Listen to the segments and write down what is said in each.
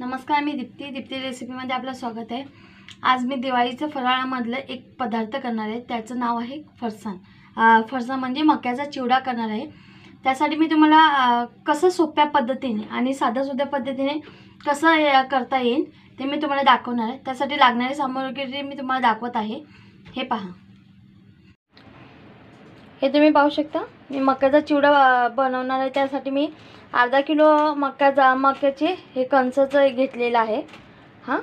नमस्कार, मी दीप्ती रेसिपीमध्ये आपलं स्वागत आहे। आज मी दिवाळीच्या फराळामधलं एक पदार्थ करणार आहे। त्याचं नाव आहे फरसाण। फरसाण म्हणजे मक्याचा चिवडा करणार आहे। त्यासाठी मी तुम्हाला कसं सोप्या पद्धतीने आणि साध्या पद्धतीने कसं करता येईल ते मी तुम्हाला दाखवणार आहे। त्यासाठी लागणारी सामग्री मी तुम्हाला दाखवत आहे। हे पहा, हे तुम्ही पाहू शकता। मी मक्याचा चिवडा बनवणार आहे। त्यासाठी मी अर्धा किलो मक्याचे हे कणसाचं घेतलेलं आहे हां,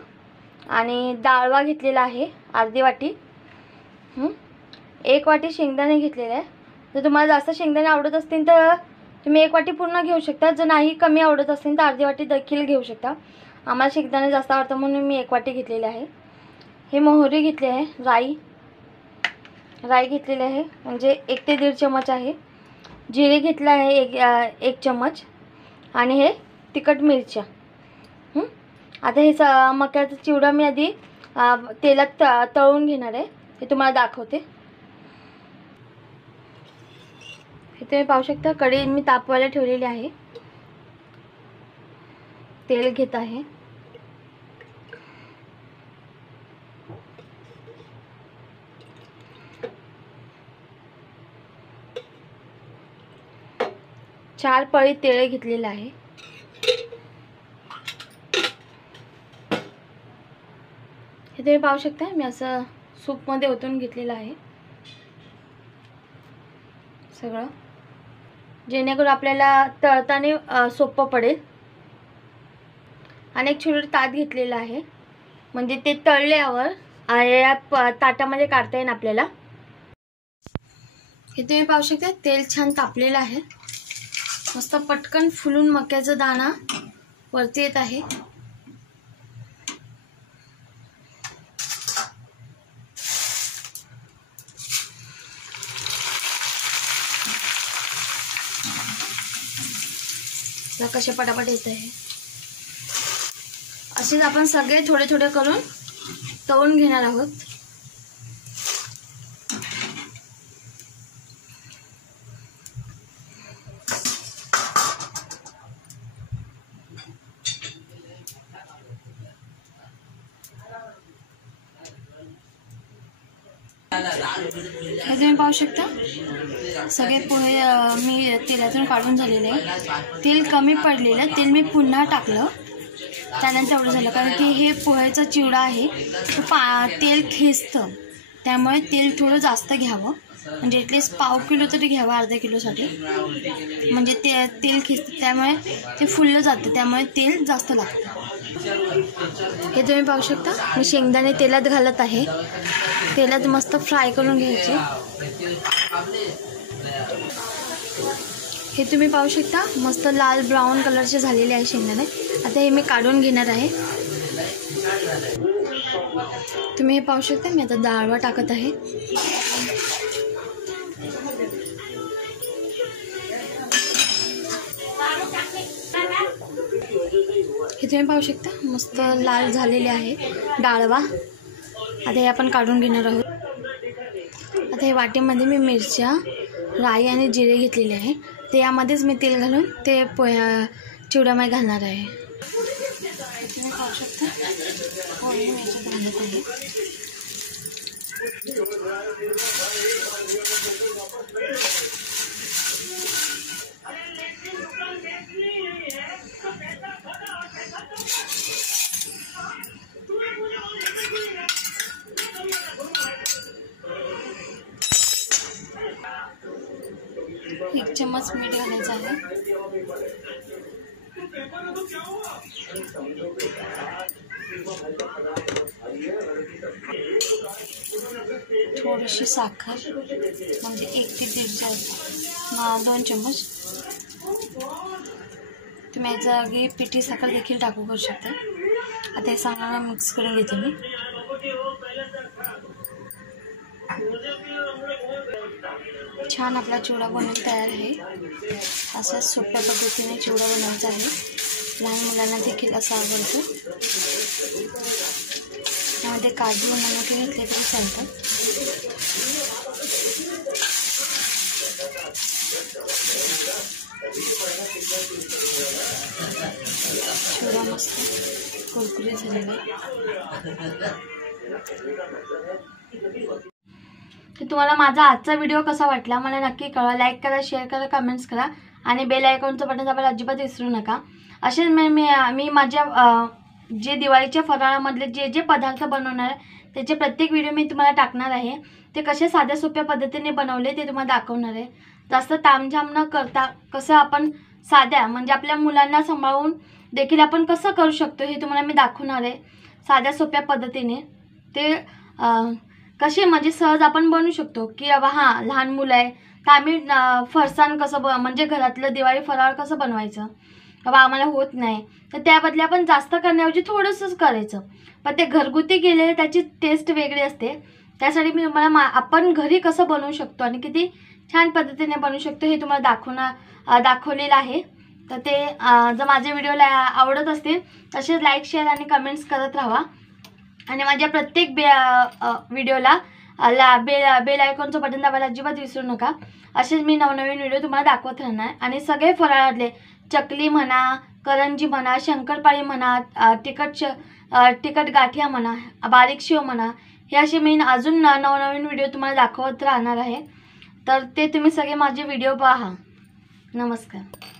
आणि डाळवा घेतलेला आहे अर्धी वाटी। एक वाटी शेंगदाणे घेतलेले आहे। जर तुम्हाला जास्त शेंगदाणे आवडत असतील तर तुम्ही एक वाटी पूर्ण घेऊ शकता। जर नाही कमी आवडत असेल तर अर्धी वाटी देखील घेऊ शकता। आम्हाला शेंगदाणे जास्त आवडतं म्हणून मी एक वाटी घेतलेली आहे। हे मोहरी घेतली आहे, राई घेतलेली आहे म्हणजे 1 ते 1.5 चमच आहे। जिरे घेतले आहे 1 चमच, आणि हे तिखट मिरच्या। आता हे मक्याचा चिवडा मी आधी तेलात तळून घेणार आहे, हे तुम्हाला दाखवते। हे तुम्ही पाहू शकता, कढई मी तापवायला ठेवलेली आहे। तेल घेत आहे। चार पळी तेल घेतलेलं आहे। हे तुम्ही पाहू शकता, मी असं सूप मध्ये ओतून घेतलेलं आहे सगळं, जेणेकरून आपल्याला तळताना सोपं पडेल। आणि एक छोटं ताट घेतलेलं आहे, म्हणजे ते तळल्यावर या ताटामध्ये काढता येईल आपल्याला। हे तुम्ही पाहू शकता, तेल छान तापलेलं आहे। मस्त पटकन फुलून मक्याचा दाणा वरती येत आहे। कसे पटापट येत आहे। असेच आपण सगळे थोडे थोडे करून तळून घेणार आहोत। हे तुम्ही पाहू शकता, सगळे पोहे मी तेलातून काढून झालेले आहे। तेल कमी पडलेलं तेल मी पुन्हा टाकलं, त्यानंतर एवढं झालं, कारण की हे पोह्याचा चिवडा आहे तो तेल खेचतं, त्यामुळे तेल थोडं जास्त घ्यावं। म्हणजे ॲटलीस्ट पाव किलो तरी घ्यावं, अर्धा किलोसाठी, म्हणजे तेल खेचतं, त्यामुळे ते फुललं जातं, त्यामुळे तेल जास्त लागतं। हे तुम्ही पाहू शकता, मी शेंगदाणे तेलात घालत आहे। तेलात मस्त फ्राय करून घ्यायचे। हे तुम्ही पाहू शकता, मस्त लाल ब्राऊन कलरचे झालेले आहे शेंगदाणे। आता हे मी काढून घेणार आहे। तुम्ही हे पाहू शकता, मी आता डाळवा टाकत आहे। हे तुम्ही पाहू शकता, मस्त लाल झालेले आहे डाळवा। आता हे आपण काढून घेणार आहोत। आता हे वाटीमध्ये मी मिरच्या, राई आणि जिरे घेतलेले आहे, ते यामध्येच मी तेल घालून ते चिवड्यामध्ये घालणार आहे। तुम्ही पाहू शकता, पोहे मिरच्या घालत आहे। एक चम्मच मीठ घालायचं आहे। थोडीशी साखर, म्हणजे 1 ते 2 चम्मच। तुम्ही याच्या जागी पिठी साखर देखील करू शकता। आता हे चांगलं मिक्स करून घेते मी। छान आपला चिवडा बनवून तयार आहे। अशाच सोप्या पद्धतीने चिवडा बनवायचा आहे, लहान मुलांना देखील असा आवडतो। त्यामध्ये काजू मनुके घेतले तरी चालतात। चिवडा मस्त कुरकुरीत झालेलं आहे. तर तुम्हाला माझा आजचा व्हिडिओ कसा वाटला मला नक्की कळवा. लाईक करा, शेअर करा, कमेंट्स करा आणि बेल आयकॉनचं बटन दाबायला अजिबात विसरू नका. असेच मी माझ्या जे दिवाळीच्या फराळामधले जे पदार्थ बनवणार आहे त्याचे प्रत्येक व्हिडिओ मी तुम्हाला टाकणार आहे. ते कसे साध्या सोप्या पद्धतीने बनवले ते तुम्हाला दाखवणार आहे. जास्त तामझाम न करता कसं आपण साध्या म्हणजे आपल्या मुलांना सांभाळून देखील आपण कसं करू शकतो हे तुम्हाला मी दाखवणार आहे. साध्या सोप्या पद्धतीने ते कसे म्हणजे सहज आपण बनवू शकतो की बाबा हां लहान मुलं आहे तर आम्ही फरसाण कसं म्हणजे घरातलं दिवाळी फराळ कसं बनवायचं बाबा आम्हाला होत नाही तर त्याबद्दल आपण जास्त करण्याऐवजी थोडंसंच करायचं. पण ते घरगुती केलेले त्याची टेस्ट वेगळी असते. त्यासाठी मी तुम्हाला आपण घरी कसं बनवू शकतो आणि किती छान पद्धतीने बनवू शकतो हे तुम्हाला दाखवलेलं आहे. तर ते जर माझे व्हिडिओला आवडत असतील तसेच लाईक शेअर आणि कमेंट्स करत राहा आणि माझ्या प्रत्येक व्हिडिओला बेल आयकॉनचं बटन दाबायला अजिबात विसरू नका. असेच मी नवनवीन व्हिडिओ तुम्हाला दाखवत राहणार आणि सगळे फराळातले चकली म्हणा, करंजी म्हणा, शंकरपाळी म्हणा, तिखट गाठिया म्हणा, बारीक शेव म्हणा हे असे मी अजून नवनवीन व्हिडिओ तुम्हाला दाखवत राहणार आहे. तर ते तुम्ही सगळे माझे व्हिडिओ पहा. नमस्कार.